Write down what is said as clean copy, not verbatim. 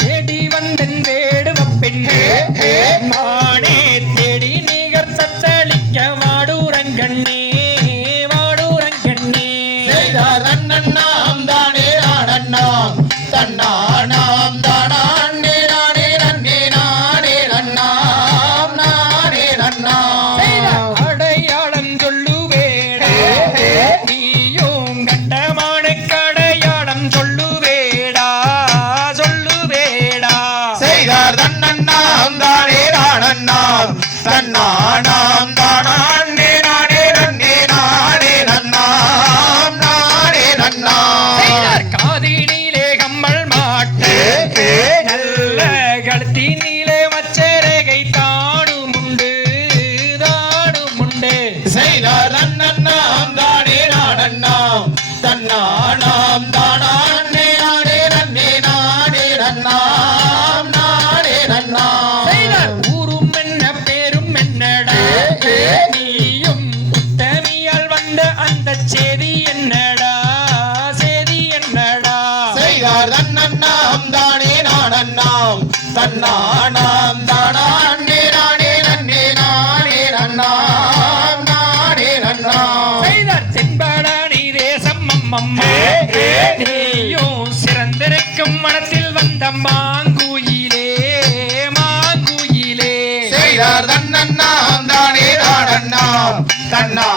தேடி வந்தன் வேடுவ பெண்ணே மானே தேடி நீகர் சத்தளிக்க வாடூரங்கண்ணே வாடூரங்கண்ணே செய்தார் அண்ணண்ணாம் தானே நானண்ணாம் தன்னானாம் தானே நானே நன்னே நானே நன்னாம் நானே நன்னாம் அடையாளம் சொல்லுவேடா நீயும் கண்டமானுக்கு அடையாளம் சொல்லுவேடா சொல்லுவேடா செய்தார் தன்னண்ணாம் தானே நானண்ணாம் தன்னானாம் தானே நானே நன்னே நானே நன்னாம் நானே நன்னாம் காதினிலே கம்மல் மாட்டு நல்ல கழுத்தினிலே மச்சரேகை தானும் உண்டு செய்தார் அண்ணண்ணாம் தானே நானண்ணாம் தன்னானாம் தானே நானே நன்னே நானே நன்னாம் நானே நன்னாம் ஊரும் என்ன பேரும் என்னடா நீயும் உத்தமியால் வந்த அந்த செய்தி என்னடா செய்தி என்னடா செய்தார் அண்ணண்ணாம் தானே நானண்ணாம் தன்னானாம் தானே நானே நன்னே நானே நன்னாம் நானே நன்னாம் தென்படா நீ தேசம் அம்மம்மா நீயும் சிறந்திருக்கும் மனத்தில் வந்த மாங்குயிலே மாங்குயிலே செய்தார் தன்னண்ணாம் தானே நானண்ணாம் தன்னா